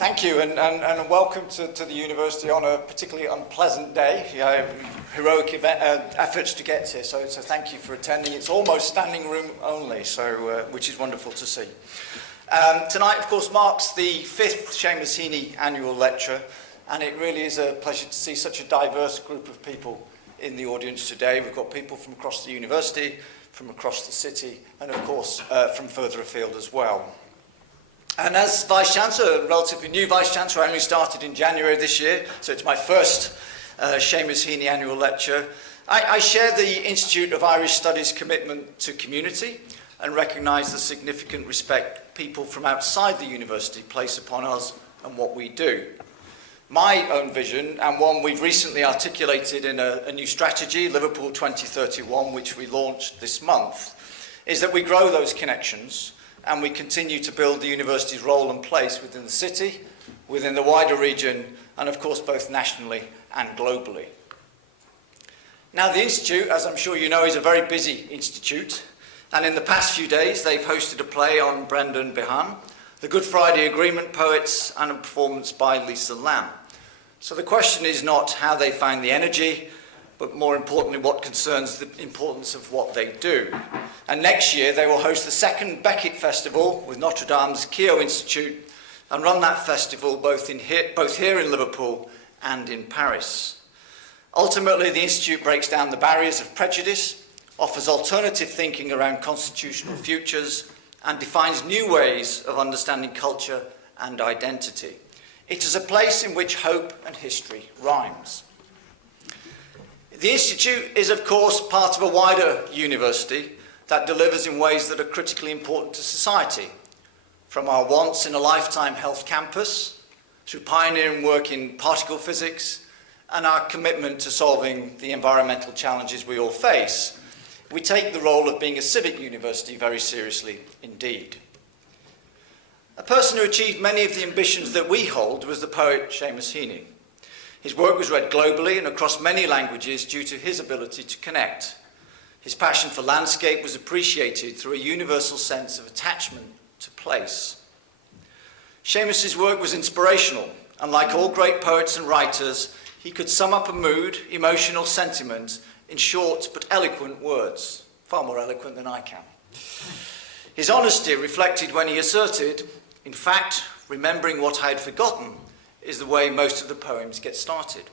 Thank you, and welcome to the university on a particularly unpleasant day. Heroic efforts to get here, so thank you for attending. It's almost standing room only, so which is wonderful to see. Tonight, of course, marks the 5th Seamus Heaney Annual Lecture, and it really is a pleasure to see such a diverse group of people in the audience today. We've got people from across the university, from across the city, and of course from further afield as well. And as Vice-Chancellor, relatively new Vice-Chancellor, I only started in January this year, so it's my first Seamus Heaney Annual Lecture. I share the Institute of Irish Studies' commitment to community and recognise the significant respect people from outside the university place upon us and what we do. My own vision, and one we've recently articulated in a new strategy, Liverpool 2031, which we launched this month, is that we grow those connections and we continue to build the university's role and place within the city, within the wider region, and of course both nationally and globally. Now the Institute, as I'm sure you know, is a very busy institute, and in the past few days they've hosted a play on Brendan Behan, the Good Friday Agreement poets, and a performance by Lisa Lamb. So the question is not how they find the energy, but more importantly, what concerns the importance of what they do. And next year, they will host the second Beckett Festival with Notre Dame's Keough Institute and run that festival both here in Liverpool and in Paris. Ultimately, the Institute breaks down the barriers of prejudice, offers alternative thinking around constitutional futures, and defines new ways of understanding culture and identity. It is a place in which hope and history rhymes. The Institute is, of course, part of a wider university that delivers in ways that are critically important to society, from our once-in-a-lifetime health campus, through pioneering work in particle physics, and our commitment to solving the environmental challenges we all face. We take the role of being a civic university very seriously indeed. A person who achieved many of the ambitions that we hold was the poet Seamus Heaney. His work was read globally and across many languages due to his ability to connect. His passion for landscape was appreciated through a universal sense of attachment to place. Seamus's work was inspirational, and like all great poets and writers, he could sum up a mood, emotion, or sentiment in short but eloquent words, far more eloquent than I can. His honesty reflected when he asserted, in fact, remembering what I had forgotten is the way most of the poems get started.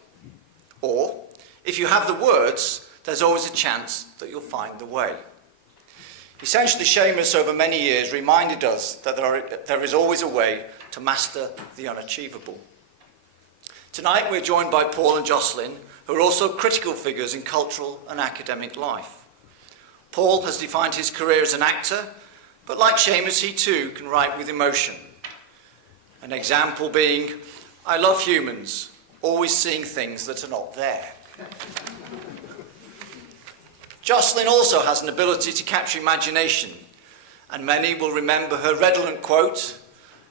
Or, if you have the words, there's always a chance that you'll find the way. Essentially, Seamus, over many years, reminded us that there is always a way to master the unachievable. Tonight, we're joined by Paul and Jocelyn, who are also critical figures in cultural and academic life. Paul has defined his career as an actor, but like Seamus, he too can write with emotion. An example being, I love humans, always seeing things that are not there. Jocelyn also has an ability to capture imagination, and many will remember her redolent quote,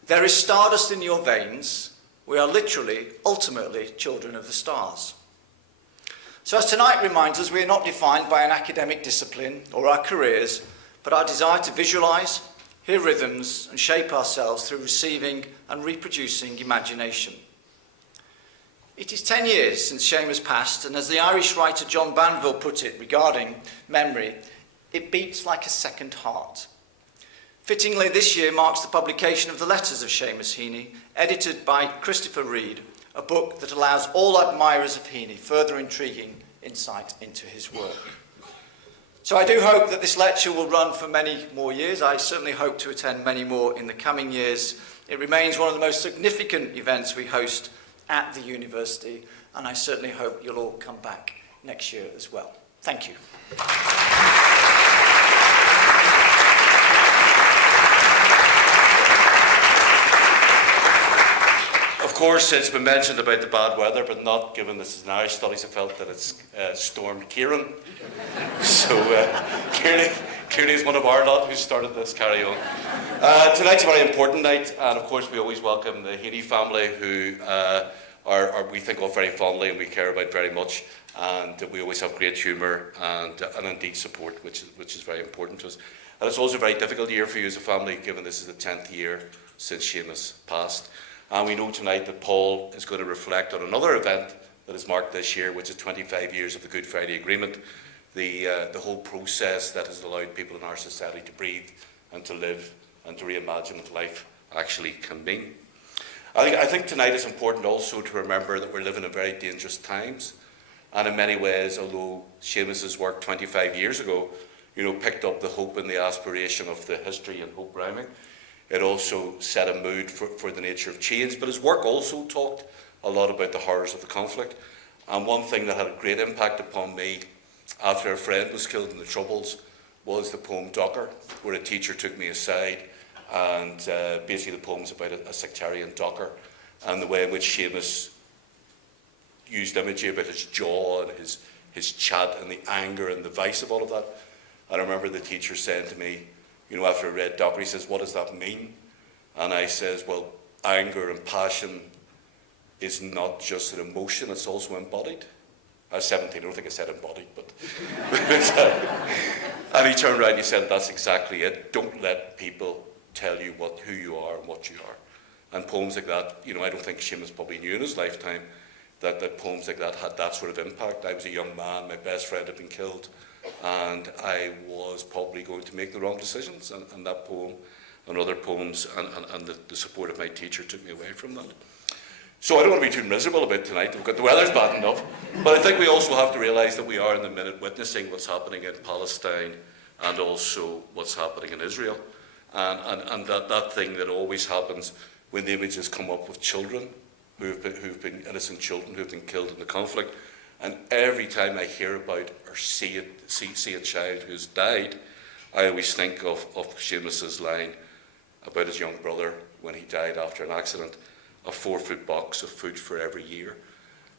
"There is stardust in your veins. We are literally, ultimately, children of the stars." So as tonight reminds us, we are not defined by an academic discipline or our careers, but our desire to visualise, hear rhythms, and shape ourselves through receiving and reproducing imagination. It is 10 years since Seamus passed, and as the Irish writer John Banville put it regarding memory, it beats like a second heart. Fittingly, this year marks the publication of the Letters of Seamus Heaney, edited by Christopher Reid, a book that allows all admirers of Heaney further intriguing insight into his work. So I do hope that this lecture will run for many more years. I certainly hope to attend many more in the coming years. It remains one of the most significant events we host at the university, and I certainly hope you'll all come back next year as well. Thank you. Of course, it's been mentioned about the bad weather, but not given this is an Irish studies. I felt that it's stormed Kieran. So clearly it's one of our lot who started this carry on. Tonight's a very important night, and of course we always welcome the Heaney family who we think of very fondly and we care about very much, and we always have great humour and indeed support, which is very important to us. And it's also a very difficult year for you as a family, given this is the 10th year since Seamus passed. And we know tonight that Paul is going to reflect on another event that is marked this year, which is 25 years of the Good Friday Agreement, the whole process that has allowed people in our society to breathe and to live and to reimagine what life actually can mean. I think tonight is important also to remember that we're living in very dangerous times. And in many ways, although Seamus's work 25 years ago, picked up the hope and the aspiration of the history and hope rhyming, it also set a mood for the nature of change. But his work also talked a lot about the horrors of the conflict. And one thing that had a great impact upon me after a friend was killed in the Troubles was the poem Docker, where a teacher took me aside, and basically the poem's about a sectarian docker and the way in which Seamus used imagery about his jaw and his chat and the anger and the vice of all of that. And I remember the teacher saying to me, after I read Docker, he says, "What does that mean?" And I says, "Well, anger and passion is not just an emotion, it's also embodied." I was 17, I don't think I said embodied, but... and he turned around and he said, "That's exactly it. Don't let people tell you who you are and what you are." And poems like that, I don't think Seamus probably knew in his lifetime that poems like that had that sort of impact. I was a young man, my best friend had been killed, and I was probably going to make the wrong decisions, and that poem and other poems and the support of my teacher took me away from that. So I don't want to be too miserable about tonight. The weather's bad enough, but I think we also have to realise that we are in the minute witnessing what's happening in Palestine and also what's happening in Israel, and that thing that always happens when the images come up with children who've been innocent children who've been killed in the conflict. And every time I hear about or see a child who's died, I always think of Seamus's line about his young brother when he died after an accident, a 4-foot box of food for every year.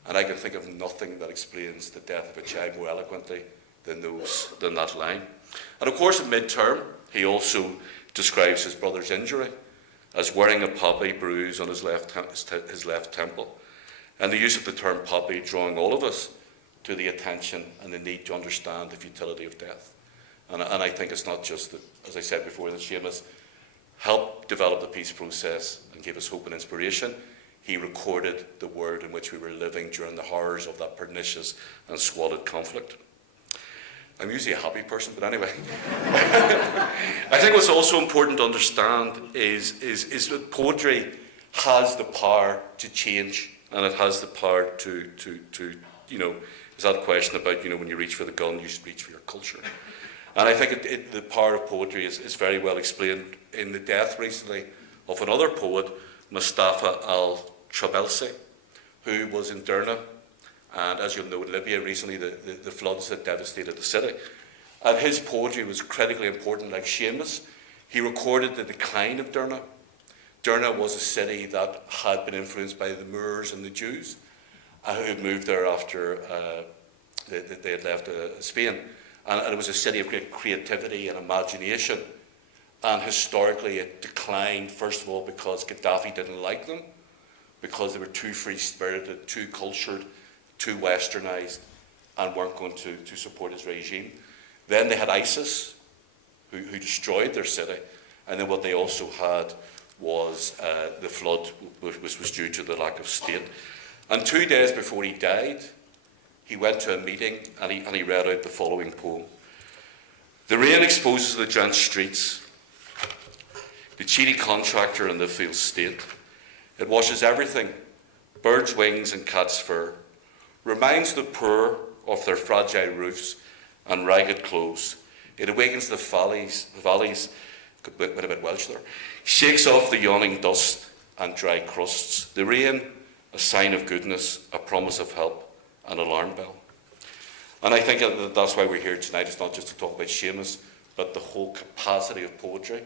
And I can think of nothing that explains the death of a child more eloquently than that line. And of course, in mid-term, he also describes his brother's injury as wearing a poppy bruise on his left temple. And the use of the term poppy drawing all of us to the attention and the need to understand the futility of death. And I think it's not just that, as I said before, that Seamus helped develop the peace process and gave us hope and inspiration. He recorded the world in which we were living during the horrors of that pernicious and squalid conflict. I'm usually a happy person, but anyway. I think what's also important to understand is that poetry has the power to change, and it has the power to is that question about, when you reach for the gun, you should reach for your culture. And I think the power of poetry is very well explained in the death recently of another poet, Mustapha al-Trabelsi, who was in Derna. And as you'll know, in Libya recently, the floods that devastated the city. And his poetry was critically important. Like Seamus, he recorded the decline of Derna. Derna was a city that had been influenced by the Moors and the Jews, who had moved there after they had left Spain. And it was a city of great creativity and imagination. And historically, it declined, first of all, because Gaddafi didn't like them, because they were too free-spirited, too cultured, too westernised, and weren't going to support his regime. Then they had ISIS, who destroyed their city. And then what they also had was the flood, which was due to the lack of state. And 2 days before he died, he went to a meeting and he read out the following poem. The rain exposes the drenched streets, the cheaty contractor in the field state. It washes everything, birds' wings and cat's fur, reminds the poor of their fragile roofs and ragged clothes. It awakens the valleys, went a bit Welsh there, shakes off the yawning dust and dry crusts. The rain, a sign of goodness, a promise of help, an alarm bell. And I think that's why we're here tonight. It's not just to talk about Seamus, but the whole capacity of poetry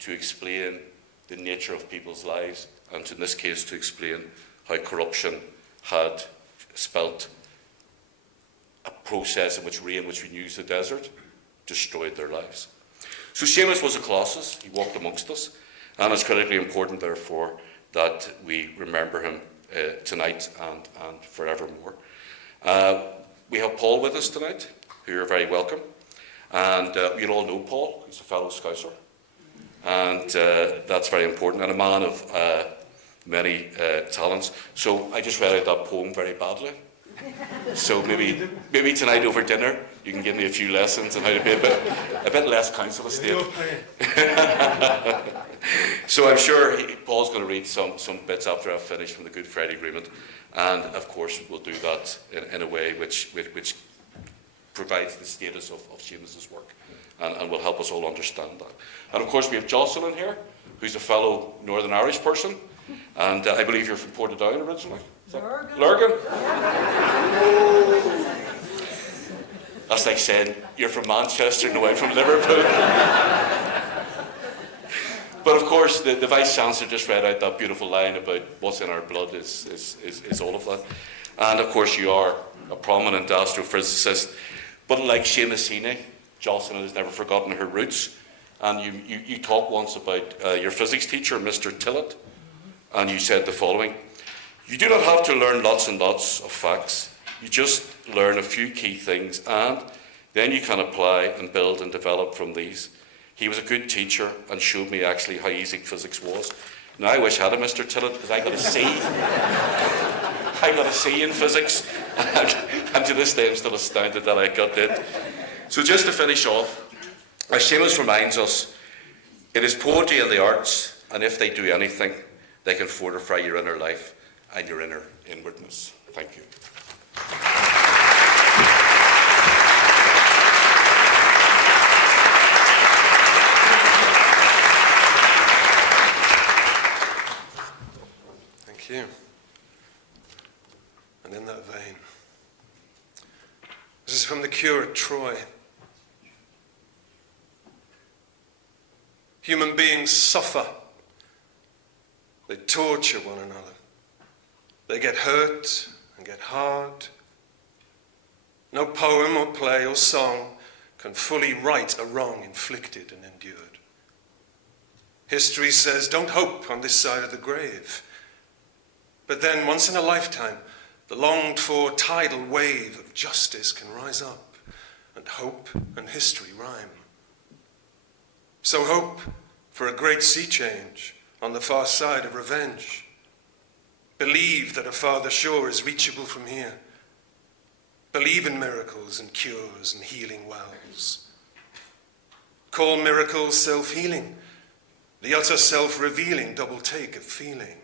to explain the nature of people's lives, and in this case to explain how corruption had spelt a process in which rain, which renews the desert, destroyed their lives. So Seamus was a colossus. He walked amongst us, and it's critically important, therefore, that we remember him tonight and forevermore. We have Paul with us tonight, who you're very welcome. And you'll all know Paul. He's a fellow Scouser. And that's very important. And a man of many talents. So I just read out that poem very badly. So maybe tonight over dinner you can give me a few lessons on how to be a bit less council estate. So I'm sure Paul's going to read some bits after I've finished from the Good Friday Agreement, and of course we'll do that in a way which provides the status of Seamus's work, and will help us all understand that. And of course we have Jocelyn here, who's a fellow Northern Irish person, and I believe you're from Portadown originally. Lurgan? That's like saying you're from Manchester and away from Liverpool. But of course, the Vice-Chancellor just read out that beautiful line about what's in our blood is all of that. And of course, you are a prominent astrophysicist. But like Seamus Heaney, Jocelyn has never forgotten her roots. And you talked once about your physics teacher, Mr. Tillett, and you said the following: "You do not have to learn lots and lots of facts. You just learn a few key things, and then you can apply and build and develop from these. He was a good teacher and showed me actually how easy physics was." Now I wish I had a Mr. Tillett, because I got a C. I got a C in physics, and to this day I'm still astounded that I got it. So just to finish off, as Seamus reminds us, it is poetry and the arts, and if they do anything, they can fortify your inner life and your inner inwardness. Thank you. Thank you. And in that vein, this is from the Cure at Troy. Human beings suffer. They torture one another. They get hurt and get hard. No poem or play or song can fully right a wrong inflicted and endured. History says, don't hope on this side of the grave. But then, once in a lifetime, the longed-for tidal wave of justice can rise up, and hope and history rhyme. So hope for a great sea change on the far side of revenge. Believe that a farther shore is reachable from here. Believe in miracles and cures and healing wells. Call miracles self-healing, the utter self-revealing double take of feeling.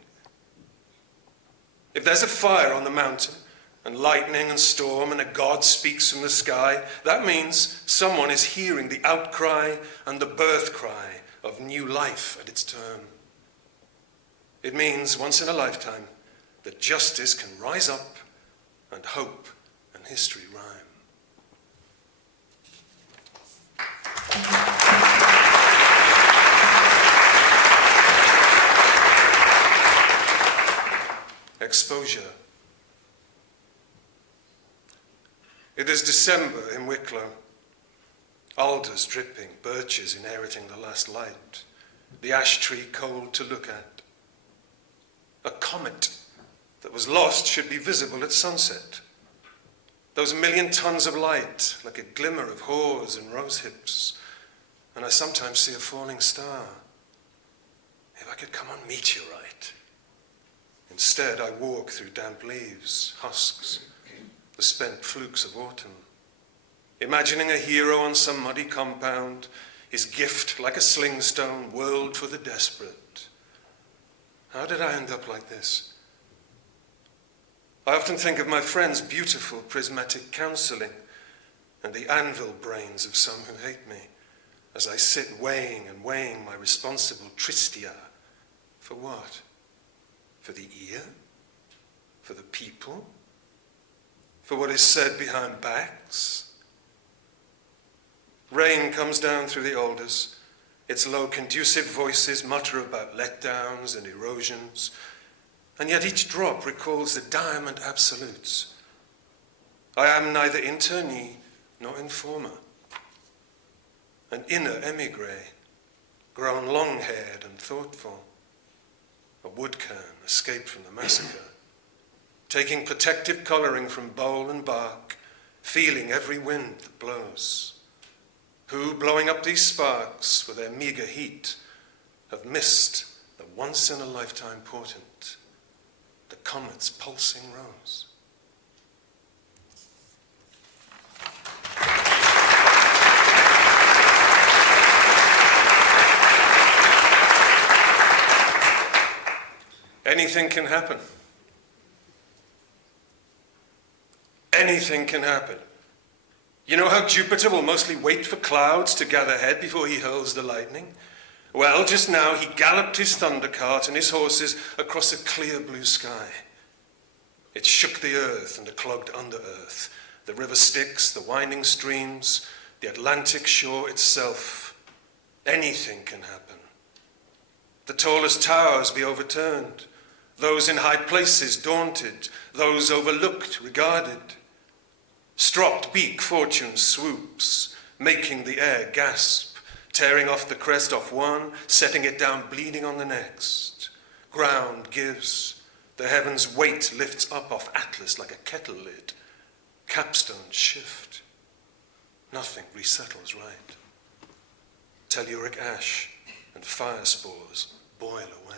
If there's a fire on the mountain, and lightning and storm, and a God speaks from the sky, that means someone is hearing the outcry and the birth cry of new life at its turn. It means, once in a lifetime, that justice can rise up and hope and history rhyme. Exposure. It is December in Wicklow. Alders dripping, birches inheriting the last light, the ash tree cold to look at. A comet that was lost should be visible at sunset. Those 1,000,000 tons of light, like a glimmer of haws and rose hips, and I sometimes see a falling star. If I could come on meteorite. Instead, I walk through damp leaves, husks, the spent flukes of autumn, imagining a hero on some muddy compound, his gift like a slingstone whirled for the desperate. How did I end up like this? I often think of my friend's beautiful prismatic counselling and the anvil brains of some who hate me as I sit weighing and weighing my responsible tristia. For what? For the ear? For the people? For what is said behind backs? Rain comes down through the alders. Its low, conducive voices mutter about letdowns and erosions, and yet each drop recalls the diamond absolutes. I am neither internee nor informer. An inner emigre, grown long-haired and thoughtful. A woodkern escaped from the massacre, taking protective colouring from bole and bark, feeling every wind that blows. Who, blowing up these sparks for their meagre heat, have missed the once-in-a-lifetime portent, the comet's pulsing rose. Anything can happen. Anything can happen. You know how Jupiter will mostly wait for clouds to gather head before he hurls the lightning? Well, just now he galloped his thunder cart and his horses across a clear blue sky. It shook the earth and the clogged under earth, the river Styx, the winding streams, the Atlantic shore itself. Anything can happen. The tallest towers be overturned, those in high places daunted, those overlooked regarded. Stropped beak fortune swoops, making the air gasp, tearing off the crest off one, setting it down bleeding on the next. Ground gives, the heavens' weight lifts up off Atlas like a kettle lid. Capstones shift, nothing resettles right. Telluric ash and fire spores boil away.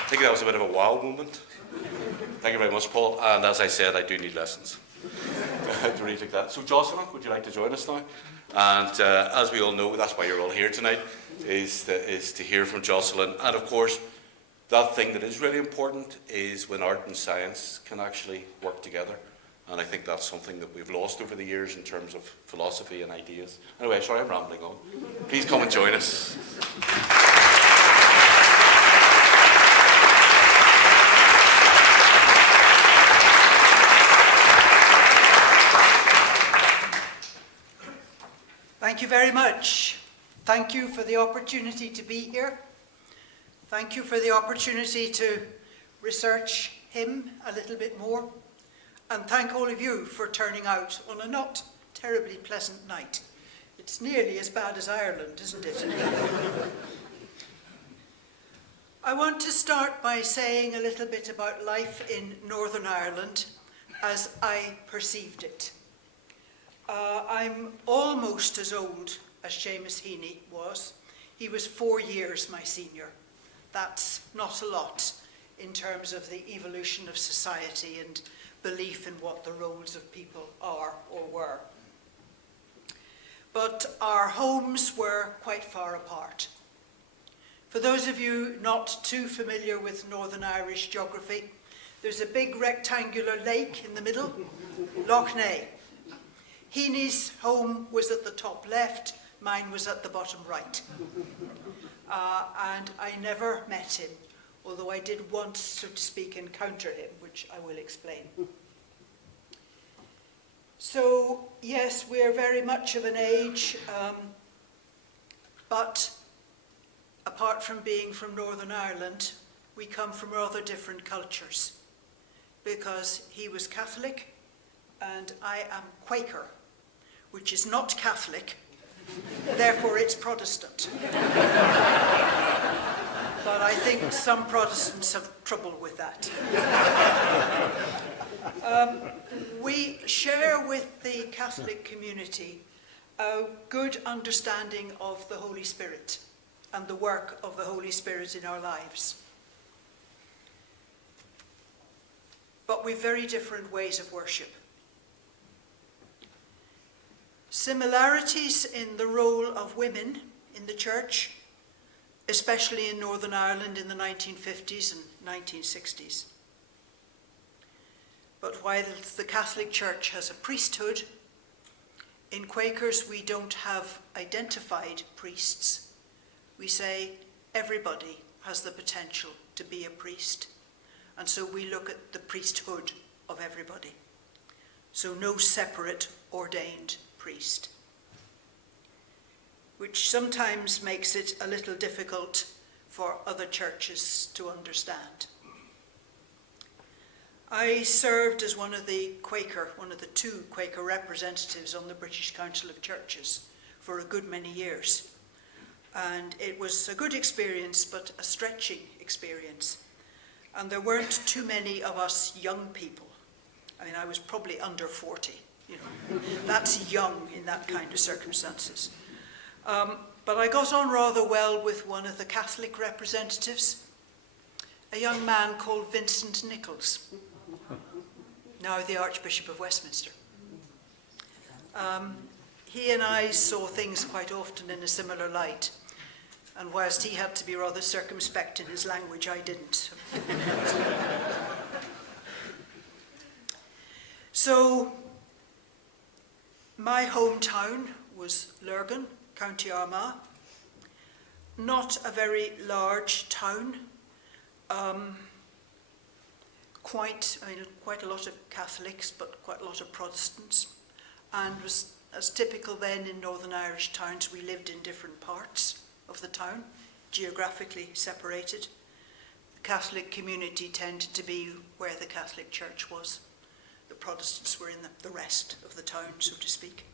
I think that was a bit of a wow moment. Thank you very much, Paul. And as I said, I do need lessons. to really take that. So Jocelyn, would you like to join us now? And as we all know, that's why you're all here tonight, is to hear from Jocelyn. And of course, that thing that is really important is when art and science can actually work together. And I think that's something that we've lost over the years in terms of philosophy and ideas. Anyway, sorry, I'm rambling on. Please come and join us. Thank you very much. Thank you for the opportunity to be here. Thank you for the opportunity to research him a little bit more. And thank all of you for turning out on a not terribly pleasant night. It's nearly as bad as Ireland, isn't it? I want to start by saying a little bit about life in Northern Ireland as I perceived it. I'm almost as old as Seamus Heaney was. He was 4 years my senior. That's not a lot in terms of the evolution of society and belief in what the roles of people are or were. But our homes were quite far apart. For those of you not too familiar with Northern Irish geography, there's a big rectangular lake in the middle, Loch Ness. Heaney's home was at the top left, mine was at the bottom right. And I never met him, although I did once, so to speak, encounter him, which I will explain. So, yes, we're very much of an age, but apart from being from Northern Ireland, we come from rather different cultures, because he was Catholic and I am Quaker, which is not Catholic, therefore it's Protestant. But I think some Protestants have trouble with that. We share with the Catholic community a good understanding of the Holy Spirit and the work of the Holy Spirit in our lives. But we've very different ways of worship. Similarities in the role of women in the church, especially in Northern Ireland in the 1950s and 1960s. But while the Catholic Church has a priesthood, in Quakers we don't have identified priests. We say everybody has the potential to be a priest, and so we look at the priesthood of everybody. So no separate ordained priest, which sometimes makes it a little difficult for other churches to understand. I served as one of the two Quaker representatives on the British Council of Churches for a good many years. And it was a good experience, but a stretching experience. And there weren't too many of us young people. I mean, I was probably under 40, you know. That's young in that kind of circumstances. But I got on rather well with one of the Catholic representatives, a young man called Vincent Nichols, now the Archbishop of Westminster. He and I saw things quite often in a similar light, and whilst he had to be rather circumspect in his language, I didn't. So, my hometown was Lurgan, County Armagh. Not a very large town. Quite a lot of Catholics, but quite a lot of Protestants. And was as typical then in Northern Irish towns, we lived in different parts of the town, geographically separated. The Catholic community tended to be where the Catholic Church was. The Protestants were in the rest of the town, so to speak.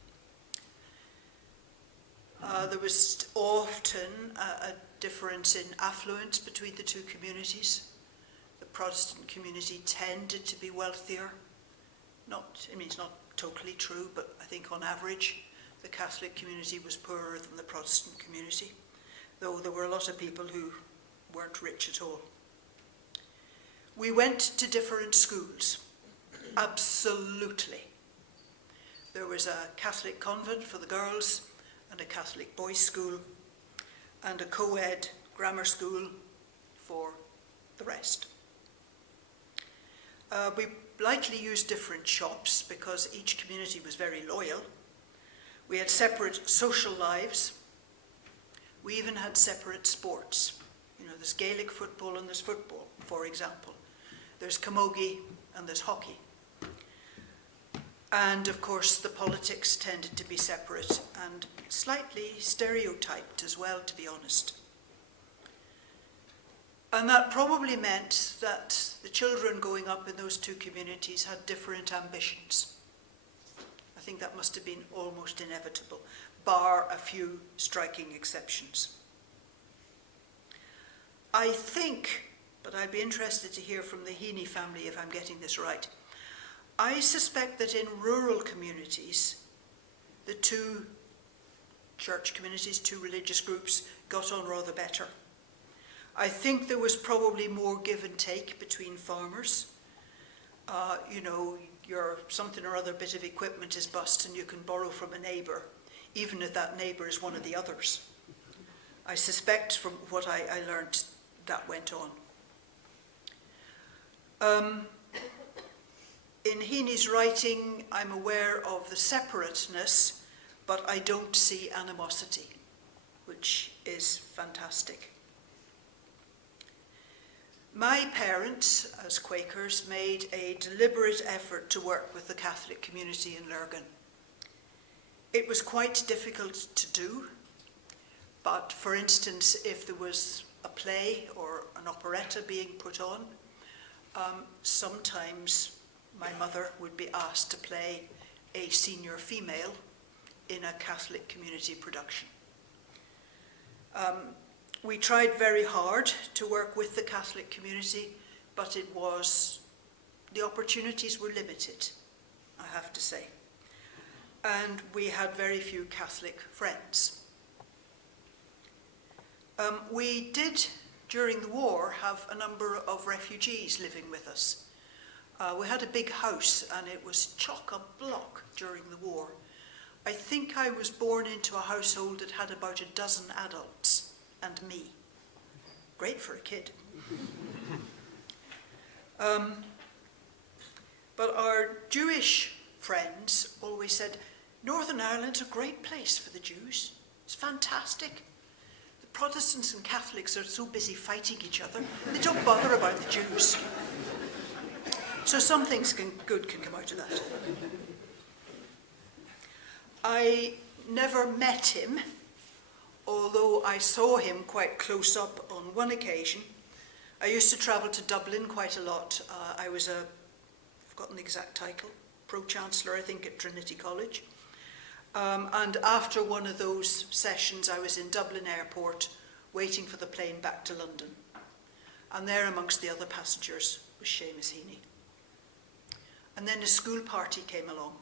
There was often a difference in affluence between the two communities. The Protestant community tended to be wealthier. It's not totally true, but I think on average, the Catholic community was poorer than the Protestant community, though there were a lot of people who weren't rich at all. We went to different schools, absolutely. There was a Catholic convent for the girls, and a Catholic boys' school, and a co-ed grammar school for the rest. We likely used different shops because each community was very loyal. We had separate social lives. We even had separate sports. You know, there's Gaelic football and there's football, for example. There's camogie and there's hockey. And of course, the politics tended to be separate and slightly stereotyped as well, to be honest. And that probably meant that the children growing up in those two communities had different ambitions. I think that must have been almost inevitable, bar a few striking exceptions. I think, but I'd be interested to hear from the Heaney family if I'm getting this right, I suspect that in rural communities, the two church communities, two religious groups, got on rather better. I think there was probably more give and take between farmers. Your something or other bit of equipment is bust and you can borrow from a neighbour, even if that neighbour is one of the others. I suspect from what I learned that went on. In Heaney's writing, I'm aware of the separateness, but I don't see animosity, which is fantastic. My parents, as Quakers, made a deliberate effort to work with the Catholic community in Lurgan. It was quite difficult to do, but for instance, if there was a play or an operetta being put on, sometimes my mother would be asked to play a senior female in a Catholic community production. We tried very hard to work with the Catholic community, but the opportunities were limited, I have to say. And we had very few Catholic friends. We did, during the war, have a number of refugees living with us. We had a big house and it was chock-a-block during the war. I think I was born into a household that had about a dozen adults and me. Great for a kid. But our Jewish friends always said, Northern Ireland's a great place for the Jews. It's fantastic. The Protestants and Catholics are so busy fighting each other, they don't bother about the Jews. So some things good can come out of that. I never met him, although I saw him quite close up on one occasion. I used to travel to Dublin quite a lot. I was I've forgotten the exact title, Pro-Chancellor, I think, at Trinity College. And after one of those sessions, I was in Dublin Airport waiting for the plane back to London. And there amongst the other passengers was Seamus Heaney. And then a school party came along.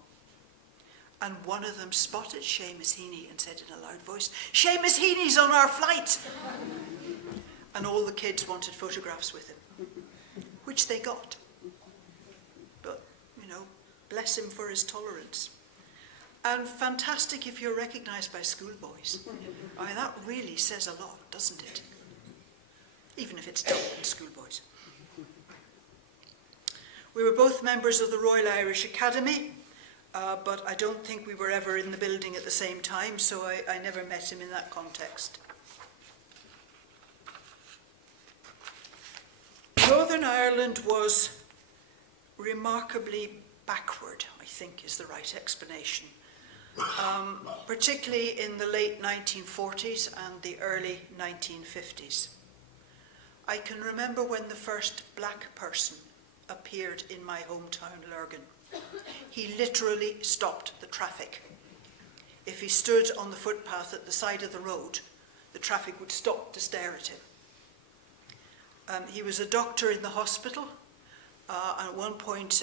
And one of them spotted Seamus Heaney and said in a loud voice, "Seamus Heaney's on our flight!" And all the kids wanted photographs with him, which they got. But, you know, bless him for his tolerance. And fantastic if you're recognised by schoolboys. I mean, that really says a lot, doesn't it? Even if it's Dublin schoolboys. We were both members of the Royal Irish Academy, but I don't think we were ever in the building at the same time, so I never met him in that context. Northern Ireland was remarkably backward, I think is the right explanation, particularly in the late 1940s and the early 1950s. I can remember when the first black person appeared in my hometown, Lurgan. He literally stopped the traffic. If he stood on the footpath at the side of the road, the traffic would stop to stare at him. He was a doctor in the hospital. At one point,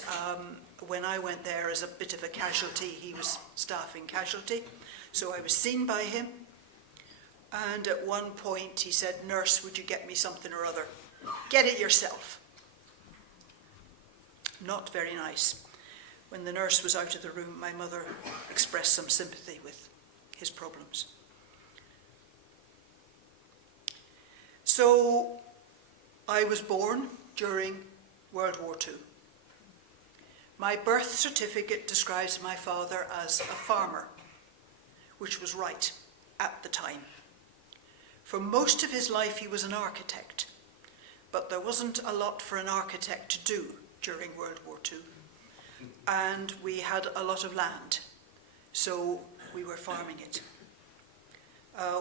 when I went there as a bit of a casualty, he was staffing casualty, so I was seen by him. And at one point he said, "Nurse, would you get me something or other? Get it yourself." Not very nice. When the nurse was out of the room, my mother expressed some sympathy with his problems. So I was born during World War II. My birth certificate describes my father as a farmer, which was right at the time. For most of his life he was an architect, but there wasn't a lot for an architect to do during World War II. And we had a lot of land, so we were farming it.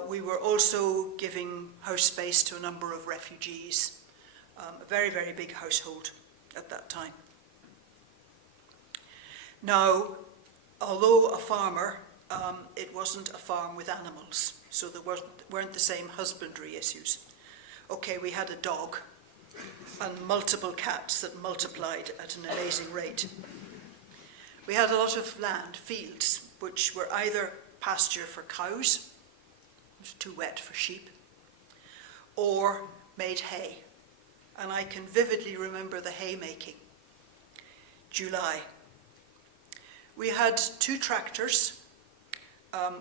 We were also giving house space to a number of refugees, a very, very big household at that time. Now, although a farmer, it wasn't a farm with animals, so there weren't the same husbandry issues. Okay, we had a dog and multiple cats that multiplied at an amazing rate. We had a lot of land, fields, which were either pasture for cows, it was too wet for sheep, or made hay. And I can vividly remember the haymaking. July. We had 2 tractors.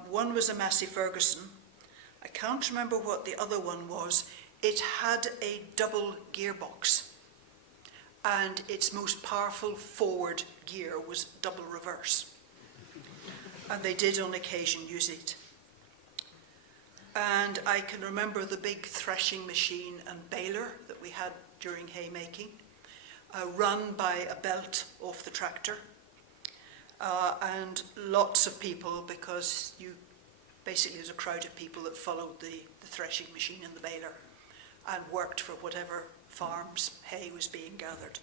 One was a Massey Ferguson. I can't remember what the other one was. It had a double gearbox, and its most powerful forward gear was double reverse. And they did on occasion use it. And I can remember the big threshing machine and baler that we had during haymaking, run by a belt off the tractor, and lots of people, because basically there's a crowd of people that followed the threshing machine and the baler and worked for whatever farms hay was being gathered.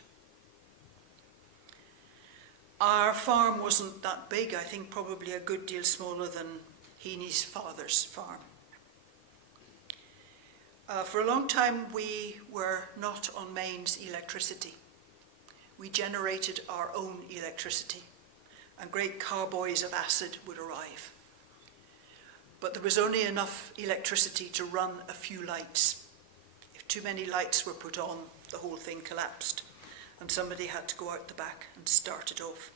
Our farm wasn't that big, I think probably a good deal smaller than Heaney's father's farm. For a long time we were not on mains electricity. We generated our own electricity, and great carboys of acid would arrive. But there was only enough electricity to run a few lights. If too many lights were put on, the whole thing collapsed, and somebody had to go out the back and start it off.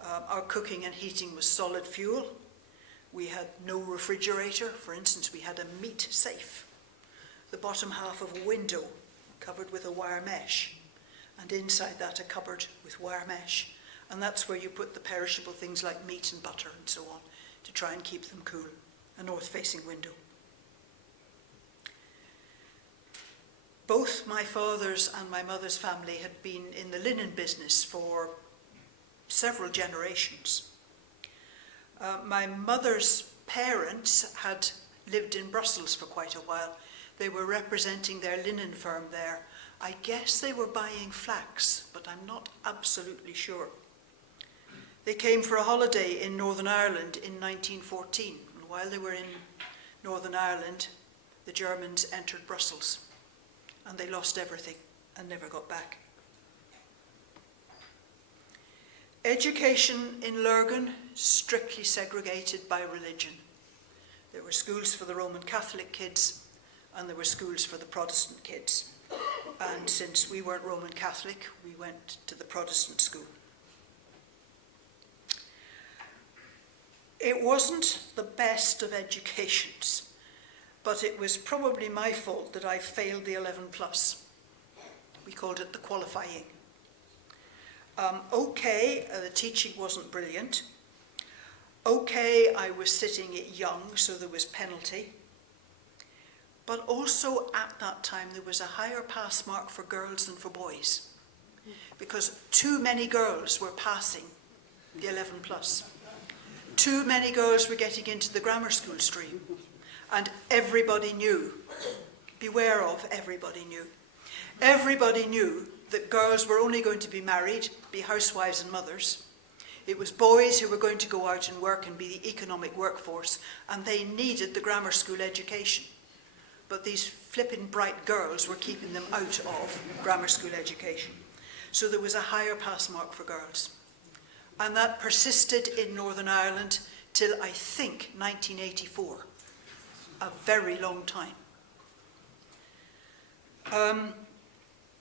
Our cooking and heating was solid fuel. We had no refrigerator. For instance, we had a meat safe, the bottom half of a window covered with a wire mesh, and inside that a cupboard with wire mesh. And that's where you put the perishable things like meat and butter and so on, to try and keep them cool. A north-facing window. Both my father's and my mother's family had been in the linen business for several generations. My mother's parents had lived in Brussels for quite a while. They were representing their linen firm there. I guess they were buying flax, but I'm not absolutely sure. They came for a holiday in Northern Ireland in 1914. And while they were in Northern Ireland, the Germans entered Brussels, and they lost everything and never got back. Education in Lurgan, strictly segregated by religion. There were schools for the Roman Catholic kids, and there were schools for the Protestant kids. And since we weren't Roman Catholic, we went to the Protestant school. It wasn't the best of educations, but it was probably my fault that I failed the 11 plus. We called it the qualifying. The teaching wasn't brilliant. I was sitting it young, so there was penalty. But also at that time, there was a higher pass mark for girls than for boys, because too many girls were passing the 11 plus. Too many girls were getting into the grammar school stream, and everybody knew, beware of, everybody knew. Everybody knew that girls were only going to be married, be housewives and mothers. It was boys who were going to go out and work and be the economic workforce, and they needed the grammar school education. But these flippin' bright girls were keeping them out of grammar school education. So there was a higher pass mark for girls. And that persisted in Northern Ireland till, I think, 1984. A very long time.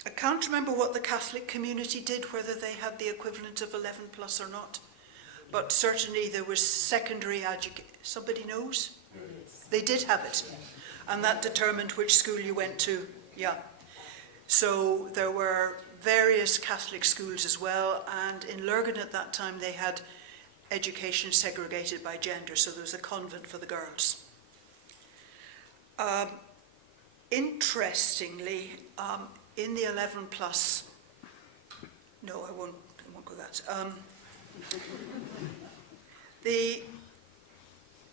I can't remember what the Catholic community did, whether they had the equivalent of 11 plus or not. But certainly there was secondary education. Somebody knows? Yes. They did have it. And that determined which school you went to. Yeah. So there were various Catholic schools as well. And in Lurgan at that time, they had education segregated by gender. So there was a convent for the girls. Interestingly, in the 11 plus, no, I won't go that.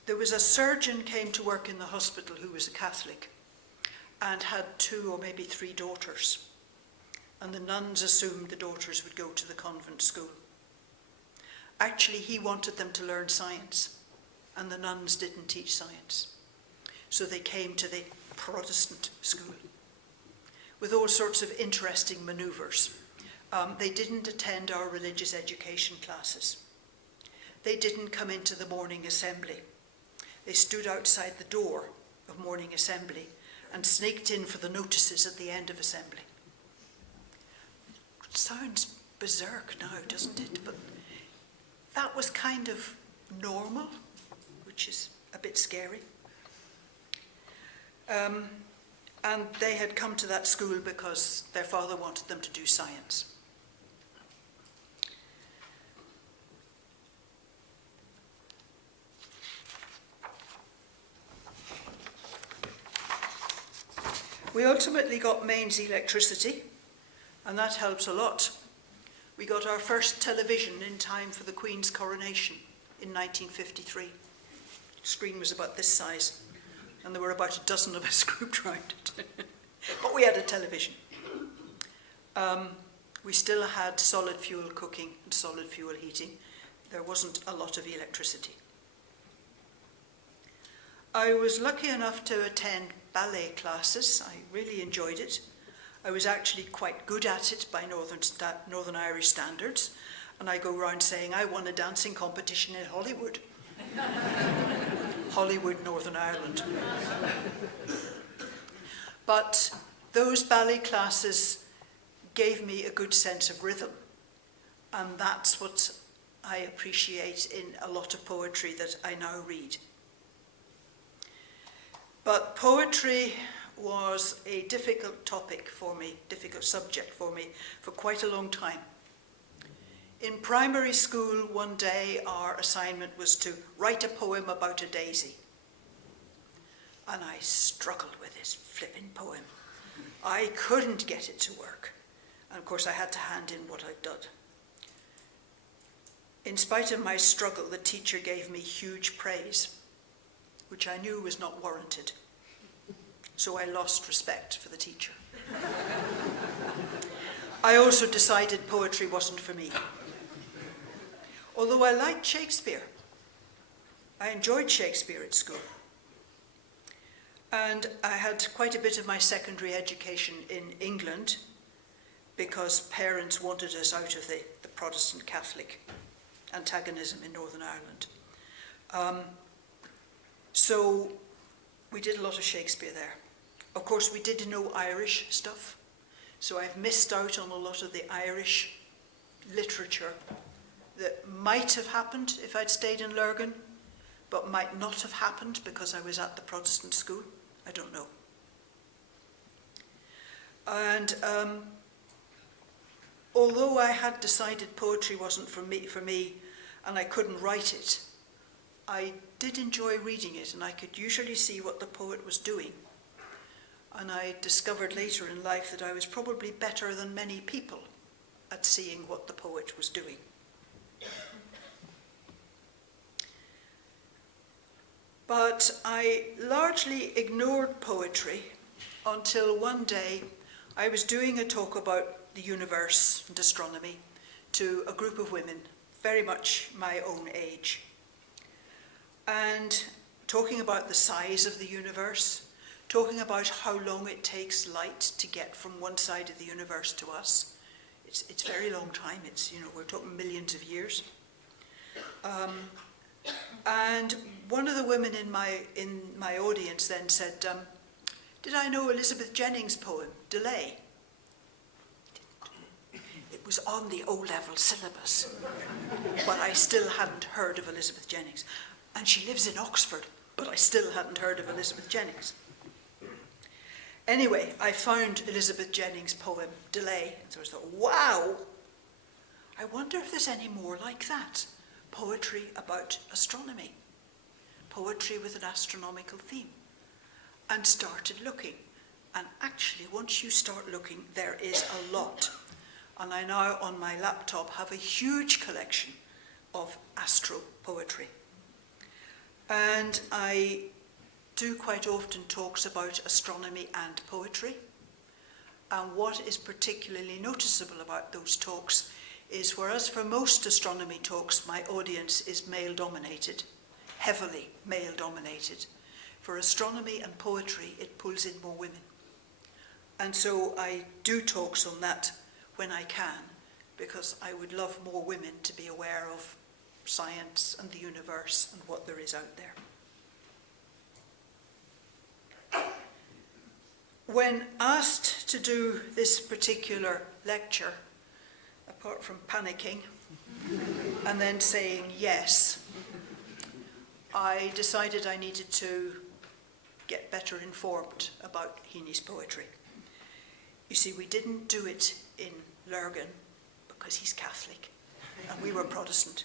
There was a surgeon came to work in the hospital who was a Catholic and had 2 or maybe 3 daughters. And the nuns assumed the daughters would go to the convent school. Actually, he wanted them to learn science, and the nuns didn't teach science. So they came to the Protestant school with all sorts of interesting maneuvers. They didn't attend our religious education classes. They didn't come into the morning assembly. They stood outside the door of morning assembly and sneaked in for the notices at the end of assembly. It sounds berserk now, doesn't it? But that was kind of normal, which is a bit scary. And they had come to that school because their father wanted them to do science. We ultimately got mains electricity, and that helps a lot. We got our first television in time for the Queen's coronation in 1953. The screen was about this size, and there were about a dozen of us grouped around it. But we had a television. We still had solid fuel cooking and solid fuel heating. There wasn't a lot of electricity. I was lucky enough to attend ballet classes. I really enjoyed it. I was actually quite good at it by Northern Irish standards, and I go around saying I won a dancing competition in Hollywood. Hollywood, Northern Ireland. But those ballet classes gave me a good sense of rhythm, and that's what I appreciate in a lot of poetry that I now read. But poetry was a difficult topic for me, difficult subject for me, for quite a long time. In primary school, one day our assignment was to write a poem about a daisy. And I struggled with this flipping poem. I couldn't get it to work. And of course I had to hand in what I'd done. In spite of my struggle, the teacher gave me huge praise, which I knew was not warranted. So I lost respect for the teacher. I also decided poetry wasn't for me. although I liked Shakespeare. I enjoyed Shakespeare at school. And I had quite a bit of my secondary education in England because parents wanted us out of the Protestant Catholic antagonism in Northern Ireland. So we did a lot of Shakespeare there. Of course, we did know Irish stuff, so I've missed out on a lot of the Irish literature that might have happened if I'd stayed in Lurgan, but might not have happened because I was at the Protestant school. I don't know. And although I had decided poetry wasn't for me and I couldn't write it, I did enjoy reading it, and I could usually see what the poet was doing. And I discovered later in life that I was probably better than many people at seeing what the poet was doing. But I largely ignored poetry until one day I was doing a talk about the universe and astronomy to a group of women, very much my own age. And talking about the size of the universe, talking about how long it takes light to get from one side of the universe to us. It's a very long time. We're talking millions of years. And one of the women in my audience then said, did I know Elizabeth Jennings' poem, Delay? It was on the O-level syllabus, but I still hadn't heard of Elizabeth Jennings. And she lives in Oxford, but I still hadn't heard of Elizabeth Jennings. Anyway, I found Elizabeth Jennings' poem, Delay, and so I thought, wow, I wonder if there's any more like that. Poetry about astronomy, poetry with an astronomical theme, and started looking. And actually, once you start looking, there is a lot. And I now, on my laptop, have a huge collection of astro poetry. And I do quite often talks about astronomy and poetry. And what is particularly noticeable about those talks is, whereas for most astronomy talks my audience is male-dominated, heavily male-dominated, for astronomy and poetry it pulls in more women. And so I do talks on that when I can, because I would love more women to be aware of science and the universe and what there is out there. When asked to do this particular lecture, apart from panicking and then saying yes, I decided I needed to get better informed about Heaney's poetry. You see, we didn't do it in Lurgan because he's Catholic and we were Protestant.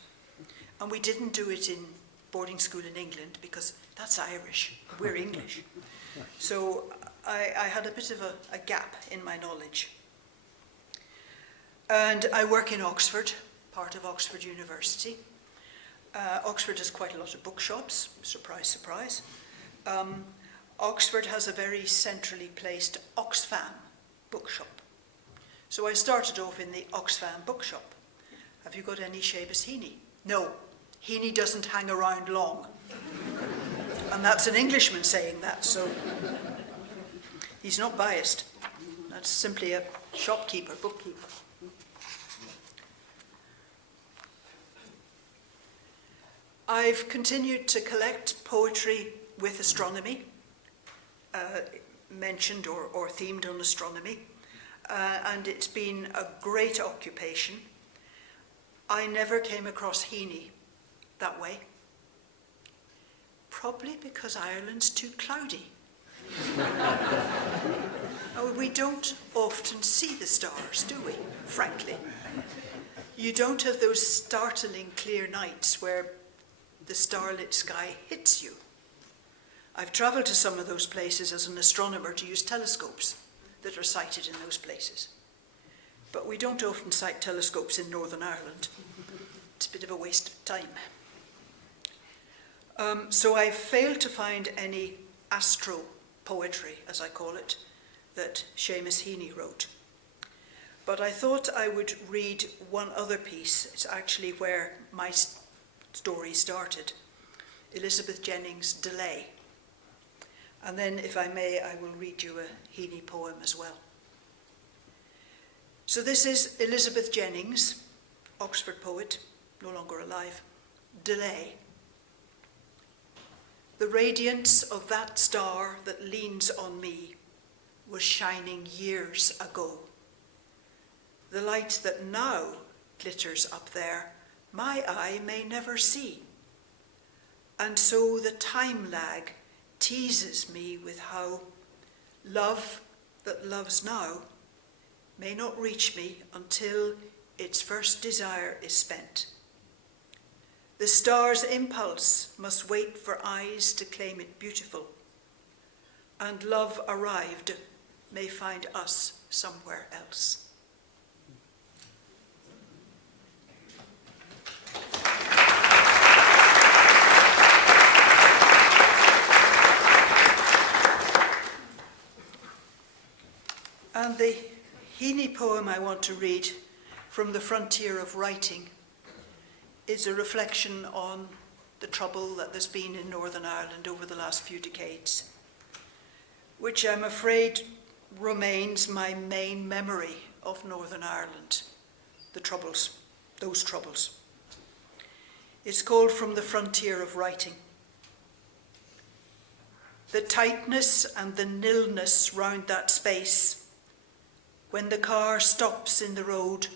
And we didn't do it in boarding school in England because that's Irish, we're English. So I had a bit of a gap in my knowledge. And I work in Oxford, part of Oxford University. Oxford has quite a lot of bookshops, surprise, surprise. Oxford has a very centrally placed Oxfam bookshop. So I started off in the Oxfam bookshop. Have you got any Seamus Heaney? No, Heaney doesn't hang around long. And that's an Englishman saying that, so he's not biased. That's simply a shopkeeper, bookkeeper. I've continued to collect poetry with astronomy, mentioned or themed on astronomy, and it's been a great occupation. I never came across Heaney that way, probably because Ireland's too cloudy. We don't often see the stars, do we, frankly? You don't have those startling clear nights where the starlit sky hits you. I've travelled to some of those places as an astronomer to use telescopes that are sited in those places. But we don't often sight telescopes in Northern Ireland. It's a bit of a waste of time. So I failed to find any astro poetry, as I call it, that Seamus Heaney wrote. But I thought I would read one other piece. It's actually where my story started. Elizabeth Jennings' Delay. And then, if I may, I will read you a Heaney poem as well. So this is Elizabeth Jennings, Oxford poet, no longer alive, Delay. The radiance of that star that leans on me was shining years ago. The light that now glitters up there, my eye may never see. And so the time lag teases me with how love that loves now may not reach me until its first desire is spent. The star's impulse must wait for eyes to claim it beautiful, and love arrived may find us somewhere else. And the Heaney poem I want to read, From the Frontier of Writing, is a reflection on the trouble that there's been in Northern Ireland over the last few decades, which I'm afraid remains my main memory of Northern Ireland, the troubles, those troubles. It's called From the Frontier of Writing. The tightness and the nilness round that space. When the car stops in the road,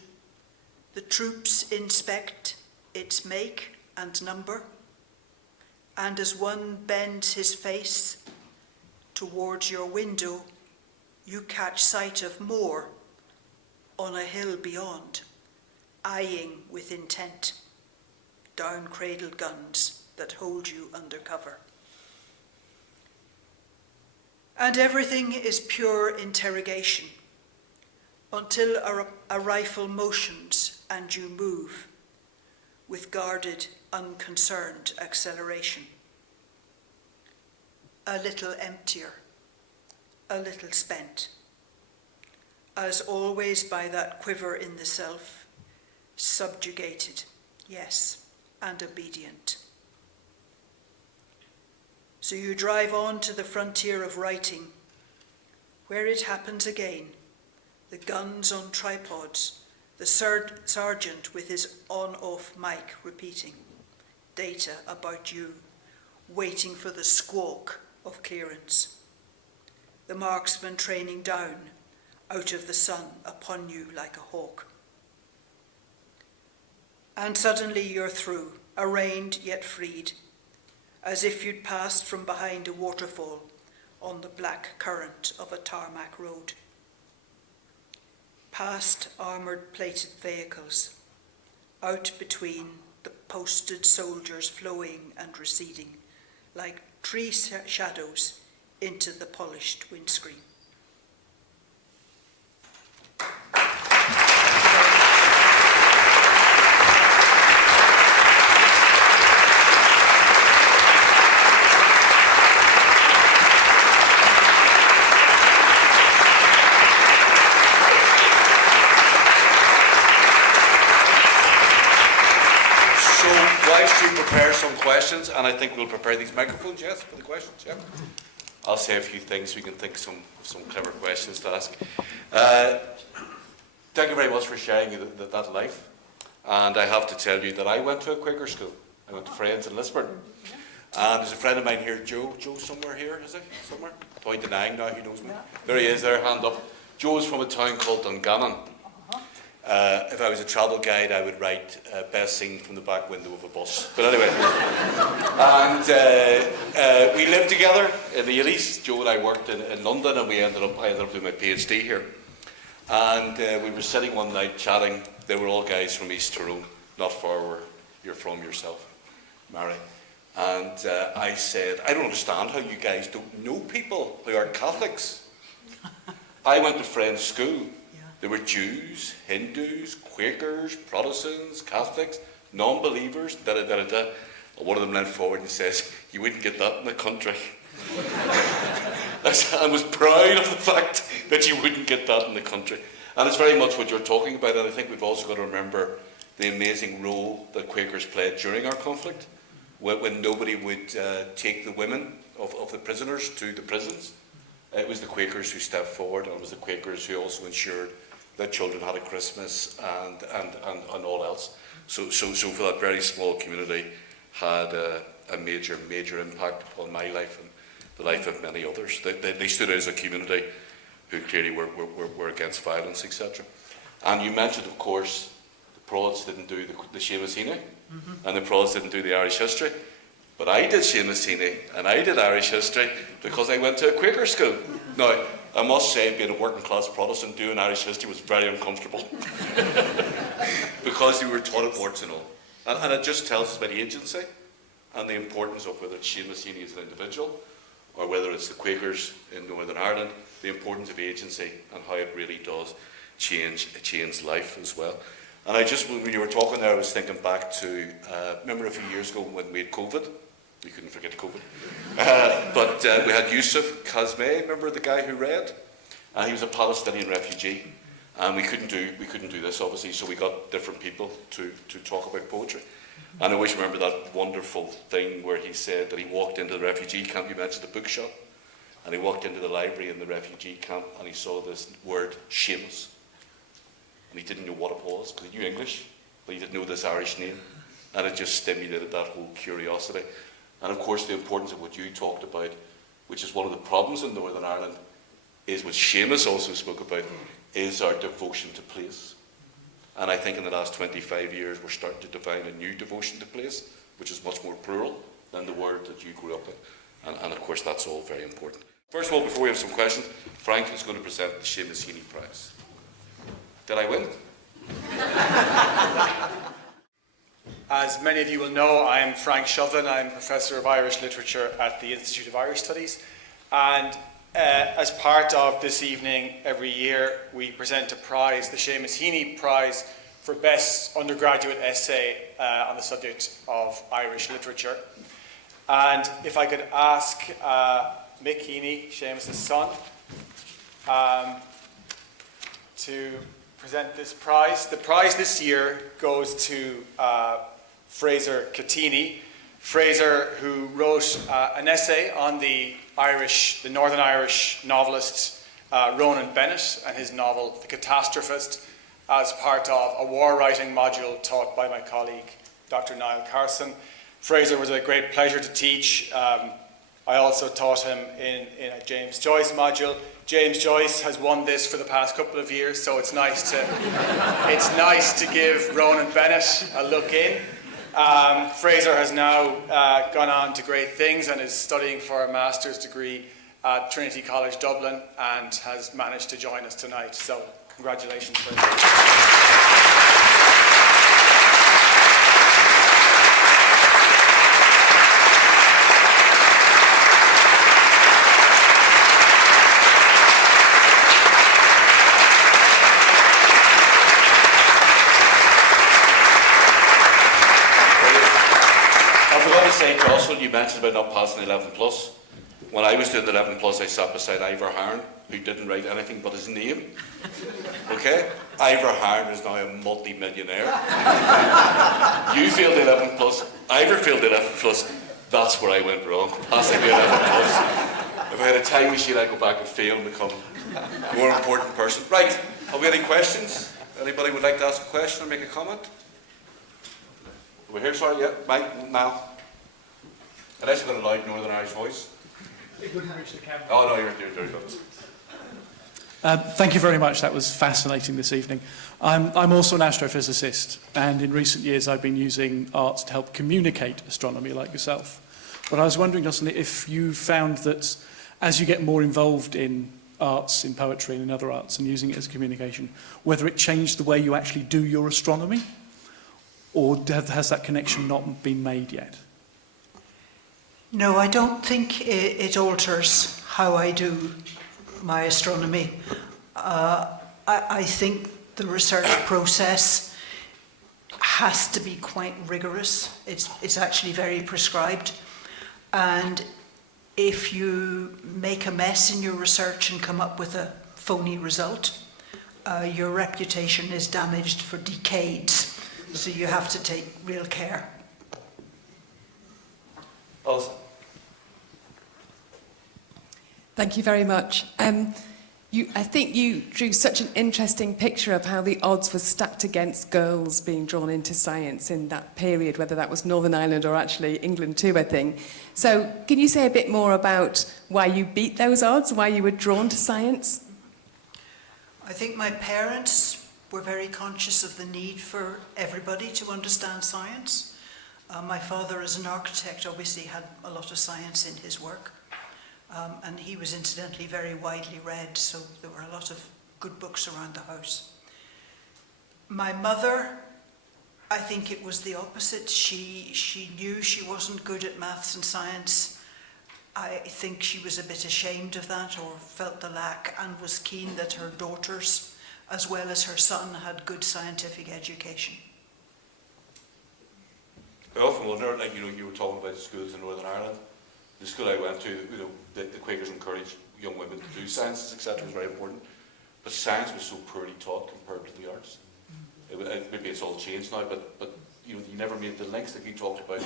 the troops inspect its make and number, and as one bends his face towards your window, you catch sight of more on a hill beyond, eyeing with intent down-cradled guns that hold you under cover. And everything is pure interrogation, until a rifle motions and you move with guarded, unconcerned acceleration. A little emptier, a little spent, as always by that quiver in the self, subjugated, yes, and obedient. So you drive on to the frontier of writing, where it happens again. The guns on tripods, the sergeant with his on-off mic repeating data about you, waiting for the squawk of clearance. The marksman training down out of the sun upon you like a hawk. And suddenly you're through, arraigned yet freed, as if you'd passed from behind a waterfall on the black current of a tarmac road. Past armoured plated vehicles, out between the posted soldiers flowing and receding, like tree shadows into the polished windscreen. Prepare some questions, and I think we'll prepare these microphones, yes, for the questions, yeah. I'll say a few things so we can think some clever questions to ask. Thank you very much for sharing that life. And I have to tell you that I went to a Quaker school. I went to Friends in Lisburn. And there's a friend of mine here, Joe. Joe's somewhere here, is he? Somewhere? Point denying now, he knows me. There he is there, hand up. Joe's from a town called Dungannon. If I was a travel guide, I would write best seen from the back window of a bus. But anyway, and we lived together in the 80s. Joe and I worked in London, and I ended up doing my PhD here. And we were sitting one night chatting. They were all guys from East Tyrone, not far where you're from yourself, Mary. And I said, I don't understand how you guys don't know people who are Catholics. I went to Friends' school. There were Jews, Hindus, Quakers, Protestants, Catholics, non-believers, da-da-da-da-da. One of them leaned forward and says, you wouldn't get that in the country. I was proud of the fact that you wouldn't get that in the country. And it's very much what you're talking about, and I think we've also got to remember the amazing role that Quakers played during our conflict, when nobody would take the women of the prisoners to the prisons. It was the Quakers who stepped forward, and it was the Quakers who also ensured that children had a Christmas and all else. So for that very small community had a major impact upon my life and the life of many others. They stood out as a community who clearly were against violence, etc. And you mentioned, of course, the Prods didn't do the Seamus Heaney, and the Prods didn't do the Irish history. But I did Seamus Heaney, and I did Irish history because I went to a Quaker school. Now, I must say, being a working class Protestant, doing Irish history was very uncomfortable because you were taught it warts and all. And it just tells us about agency and the importance of whether it's Seamus Heaney as an individual or whether it's the Quakers in Northern Ireland, the importance of agency and how it really does change life as well. And I just, when you were talking there, I was thinking back to, remember a few years ago when we had COVID? We couldn't forget COVID. But we had Yusuf Kazmeh, remember the guy who read? He was a Palestinian refugee. And we couldn't do this, obviously, so we got different people to talk about poetry. And I always remember that wonderful thing where he said that he walked into the refugee camp, you mentioned the bookshop, and he walked into the library in the refugee camp and he saw this word, Seamus. And he didn't know what it was, because he knew English, but he didn't know this Irish name. And it just stimulated that whole curiosity. And of course the importance of what you talked about, which is one of the problems in Northern Ireland, is what Seamus also spoke about, is our devotion to place. And I think in the last 25 years we're starting to define a new devotion to place, which is much more plural than the word that you grew up in. And of course that's all very important. First of all, before we have some questions, Frank is going to present the Seamus Heaney Prize. Did I win? As many of you will know, I am Frank Shovlin. I'm Professor of Irish Literature at the Institute of Irish Studies. And as part of this evening, every year, we present a prize, the Seamus Heaney Prize, for Best Undergraduate Essay on the subject of Irish literature. And if I could ask Mick Heaney, Seamus' son, to present this prize. The prize this year goes to Fraser Cattini. Fraser, who wrote an essay on the Northern Irish novelist Ronan Bennett and his novel The Catastrophist, as part of a war writing module taught by my colleague Dr. Niall Carson. Fraser was a great pleasure to teach. I also taught him in a James Joyce module. James Joyce has won this for the past couple of years, so it's nice to give Ronan Bennett a look in. Fraser has now gone on to great things and is studying for a master's degree at Trinity College Dublin and has managed to join us tonight. So congratulations, Fraser. Say, Jocelyn, you mentioned about not passing 11 plus. When I was doing 11 plus, I sat beside Ivor Harn, who didn't write anything but his name. Okay? Ivor Harn is now a multi-millionaire. You failed 11 plus, Ivor failed 11 plus. That's where I went wrong, passing the 11 plus. If I had a time machine, I'd go back and fail and become a more important person. Right, have we any questions? Anybody would like to ask a question or make a comment? Over here, sorry, yeah, Mike, now. Unless you've got a loud Northern Irish voice. It wouldn't reach the camera. Oh, no, you're very good. Thank you very much. That was fascinating this evening. I'm also an astrophysicist, and in recent years I've been using arts to help communicate astronomy like yourself. But I was wondering, Jocelyn, if you found that as you get more involved in arts, in poetry and in other arts, and using it as communication, whether it changed the way you actually do your astronomy, or has that connection not been made yet? No, I don't think it alters how I do my astronomy. I think the research process has to be quite rigorous. It's actually very prescribed. And if you make a mess in your research and come up with a phony result, your reputation is damaged for decades. So you have to take real care. Also. Thank you very much. I think you drew such an interesting picture of how the odds were stacked against girls being drawn into science in that period, whether that was Northern Ireland or actually England too, I think. So can you say a bit more about why you beat those odds, why you were drawn to science? I think my parents were very conscious of the need for everybody to understand science. My father, as an architect, obviously had a lot of science in his work. And he was incidentally very widely read, so there were a lot of good books around the house. My mother, I think it was the opposite. She knew she wasn't good at maths and science. I think she was a bit ashamed of that, or felt the lack, and was keen that her daughters, as well as her son, had good scientific education. I often wonder, like, you were talking about schools in Northern Ireland. The school I went to, the Quakers encouraged young women to do sciences, etc. was very important. But science was so poorly taught compared to the arts. Maybe it's all changed now, but you never made the links that you talked about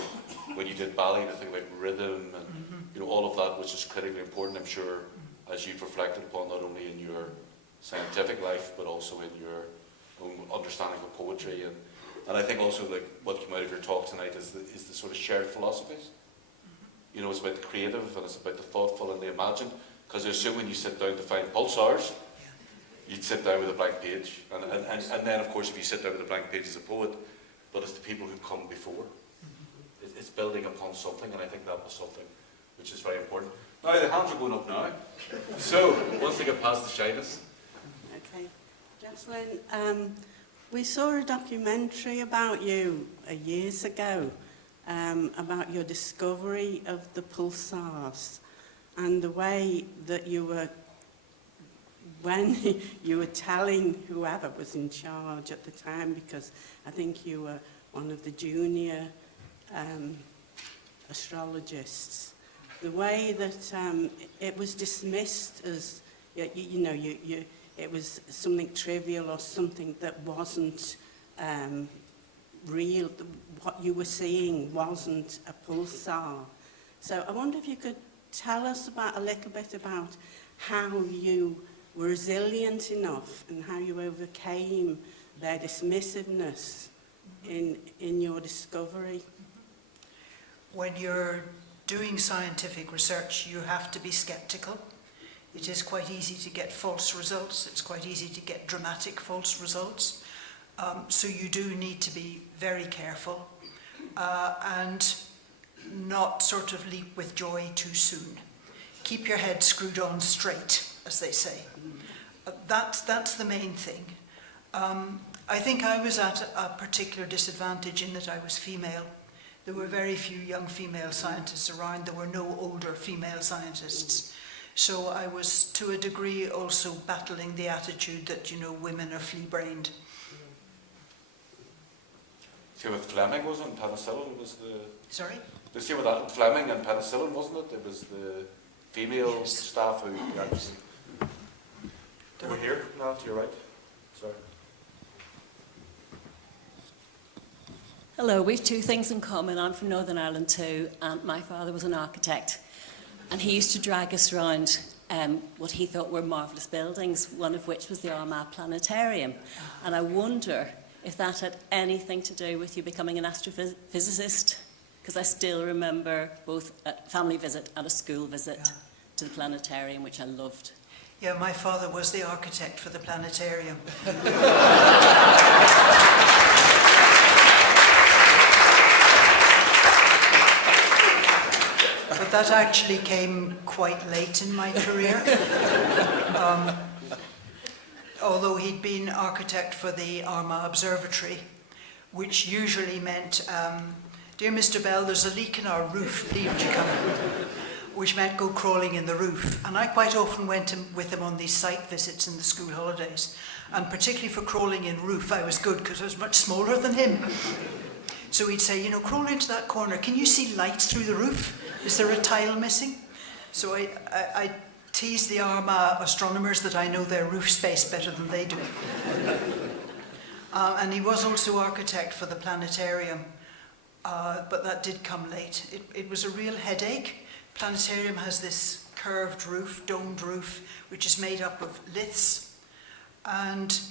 when you did ballet, the thing about rhythm and all of that was just critically important, I'm sure, as you've reflected upon not only in your scientific life, but also in your own understanding of poetry. And I think also, like, what came out of your talk tonight is the sort of shared philosophies. It's about the creative and it's about the thoughtful and the imagined. Because I assume when you sit down to find pulsars, you'd sit down with a blank page. And then, of course, if you sit down with a blank page as a poet, but it's the people who've come before. It's building upon something, and I think that was something which is very important. Now, the hands are going up now. So, once they get past the shyness. Okay. Jocelyn, we saw a documentary about you years ago. About your discovery of the pulsars and the way that you were, when you were telling whoever was in charge at the time, because I think you were one of the junior astrologists, the way that it was dismissed as, it was something trivial or something that wasn't real. What you were seeing wasn't a pulsar. So I wonder if you could tell us a little bit about how you were resilient enough and how you overcame their dismissiveness in your discovery. When you're doing scientific research, you have to be skeptical. It is quite easy to get false results. It's quite easy to get dramatic false results. So you do need to be very careful and not sort of leap with joy too soon. Keep your head screwed on straight, as they say. That's the main thing. I think I was at a particular disadvantage in that I was female. There were very few young female scientists around. There were no older female scientists. So I was, to a degree, also battling the attitude that, women are flea-brained. See, with Fleming, wasn't it? And penicillin was the... Sorry? The same with that, Fleming and penicillin, wasn't it? It was the female Yes. staff who actually... Over here, now to your right. Sorry. Hello, we've two things in common. I'm from Northern Ireland too, and my father was an architect. And he used to drag us around what he thought were marvellous buildings, one of which was the Armagh Planetarium. And I wonder if that had anything to do with you becoming an astrophysicist, because I still remember both a family visit and a school visit to the planetarium, which I loved. Yeah, my father was the architect for the planetarium. But that actually came quite late in my career. Although he'd been architect for the Armagh Observatory, which usually meant, dear Mr. Bell, there's a leak in our roof, leave would you come? Which meant go crawling in the roof. And I quite often went with him on these site visits in the school holidays. And particularly for crawling in roof, I was good because I was much smaller than him. So he'd say, crawl into that corner. Can you see lights through the roof? Is there a tile missing? So I tease the Armagh astronomers that I know their roof space better than they do. And he was also architect for the planetarium, but that did come late. It was a real headache. Planetarium has this curved roof, domed roof, which is made up of liths. And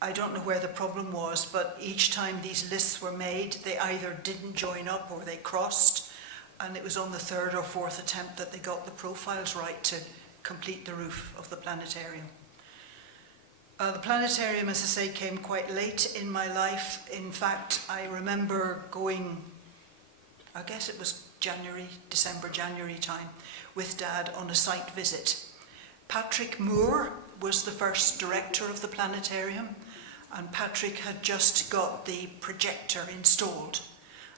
I don't know where the problem was, but each time these liths were made, they either didn't join up or they crossed. And it was on the third or fourth attempt that they got the profiles right to complete the roof of the planetarium. The planetarium, as I say, came quite late in my life. In fact, I remember going, I guess it was December, January time, with Dad on a site visit. Patrick Moore was the first director of the planetarium, and Patrick had just got the projector installed.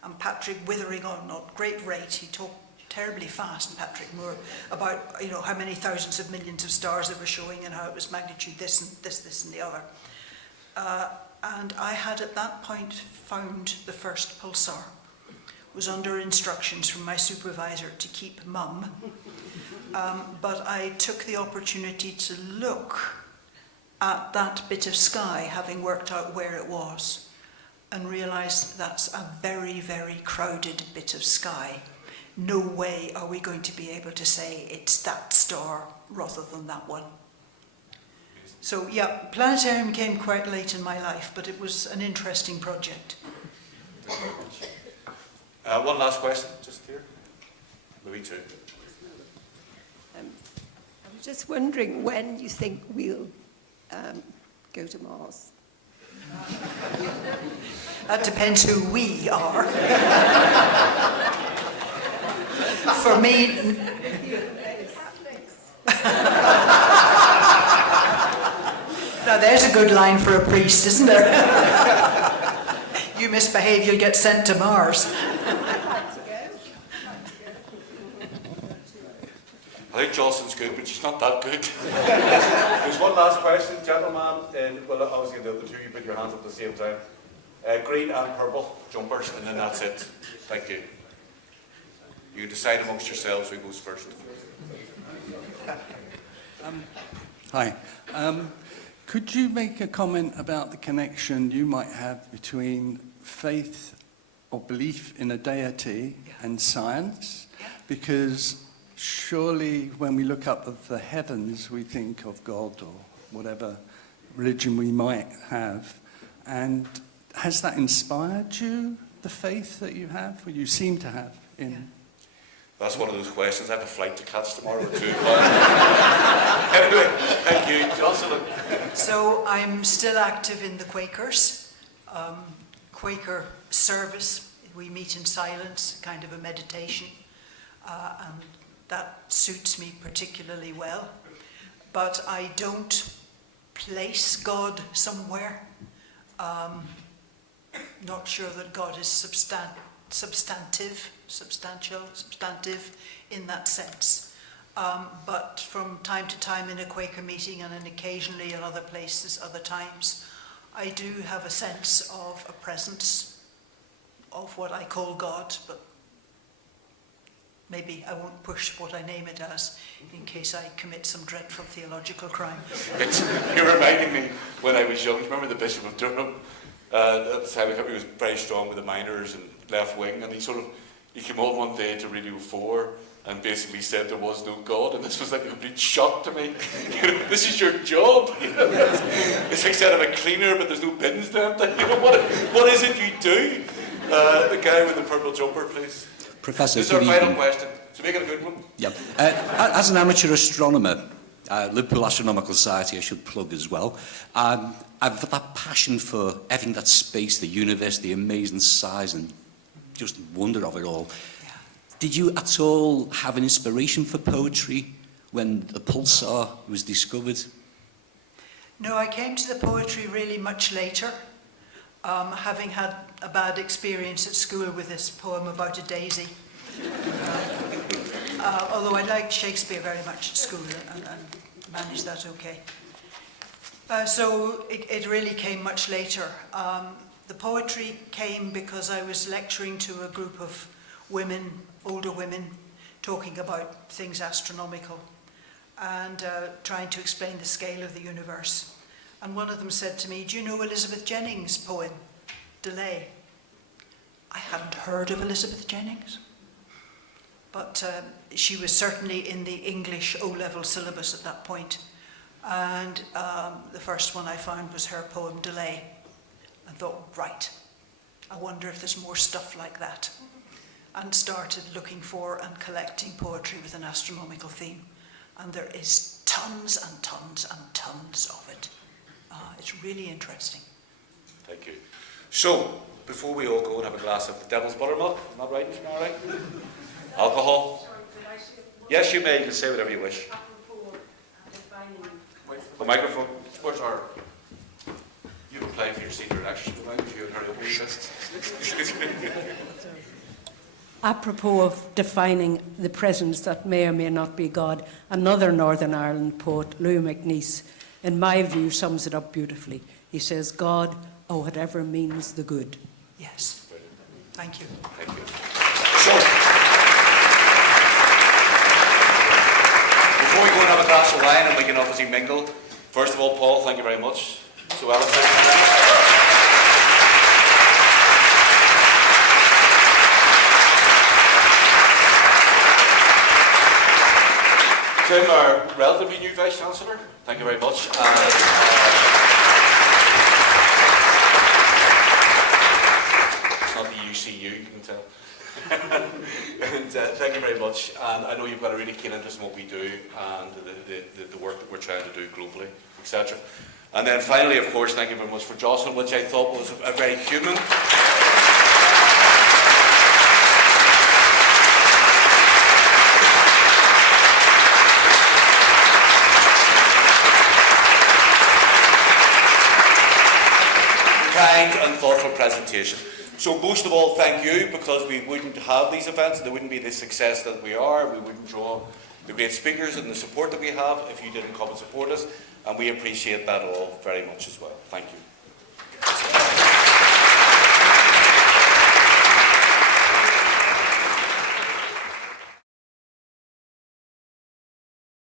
And Patrick, withering on at great rate, he talked terribly fast, Patrick Moore, about how many thousands of millions of stars they were showing and how it was magnitude this and this and the other. And I had at that point found the first pulsar. Was under instructions from my supervisor to keep mum. But I took the opportunity to look at that bit of sky, having worked out where it was, and realised that's a very, very crowded bit of sky. No way are we going to be able to say it's that star rather than that one. So yeah, planetarium came quite late in my life, but it was an interesting project. Thank you very much. One last question, just here. Maybe two. I was just wondering when you think we'll go to Mars. That depends who we are. For me... Now there's a good line for a priest, isn't there? You misbehave, you'll get sent to Mars. I think Jocelyn's good, but she's not that good. There's one last question, gentlemen. Well, obviously the other two, you put your hands up at the same time. Green and purple jumpers, and then that's it. Thank you. You decide amongst yourselves who goes first. Hi. Could you make a comment about the connection you might have between faith or belief in a deity and science? Because surely when we look up at the heavens, we think of God or whatever religion we might have. And has that inspired you, the faith that you have, or you seem to have in... That's one of those questions. I have a flight to catch tomorrow at 2 o'clock. Anyway, thank you, Jocelyn. So I'm still active in the Quakers. Quaker service, we meet in silence, kind of a meditation. And that suits me particularly well. But I don't place God somewhere. Not sure that God is substantive in that sense. But from time to time in a Quaker meeting and then occasionally in other places, other times, I do have a sense of a presence of what I call God, but maybe I won't push what I name it as in case I commit some dreadful theological crime. You're reminding me when I was young. Remember the Bishop of Durham? At the time, he was very strong with the miners and left wing, and he came on one day to Radio 4 and basically said there was no God, and this was like a complete shock to me. This is your job. It's like said I'm a cleaner, but there's no bins to empty. What is it you do? The guy with the purple jumper, please. Professor, this is our final question. So make it a good one. Yep. As an amateur astronomer, Liverpool Astronomical Society, I should plug as well. I've got that passion for everything that space, the universe, the amazing size and just wonder of it all. Did you at all have an inspiration for poetry when the pulsar was discovered? No, I came to the poetry really much later, having had a bad experience at school with this poem about a daisy. Although I liked Shakespeare very much at school and managed that okay. So it really came much later. The poetry came because I was lecturing to a group of women, older women, talking about things astronomical. and trying to explain the scale of the universe. And one of them said to me, "Do you know Elizabeth Jennings' poem, Delay?" I hadn't heard of Elizabeth Jennings, but she was certainly in the English O-level syllabus at that point. And the first one I found was her poem, Delay. I thought, right, I wonder if there's more stuff like that. And started looking for and collecting poetry with an astronomical theme. And there is tons and tons and tons of it. It's really interesting. Thank you. So, before we all go and have a glass of the devil's buttermilk, am I right? Am I right? Alcohol? Yes, you may. You can say whatever you wish. The microphone. Where's our... You've been playing for your secret lecture, if you would hurry up with this. Apropos of defining the presence that may or may not be God, another Northern Ireland poet, Louis MacNeice, in my view, sums it up beautifully. He says, God, or whatever means the good. Yes. Thank you. Thank you. So, before we go and have a glass of wine and we can obviously mingle, first of all, Paul, thank you very much. So, Alan, thank you very much. Tim, our relatively new Vice-Chancellor, thank you very much. It's not the UCU, you can tell. And thank you very much. And I know you've got a really keen interest in what we do and the work that we're trying to do globally, etc. And then finally, of course, thank you very much for Jocelyn, which I thought was a very human. Kind and thoughtful presentation. So most of all, thank you, because we wouldn't have these events, and there wouldn't be the success that we are, we wouldn't draw the great speakers and the support that we have if you didn't come and support us, and we appreciate that all very much as well. Thank you.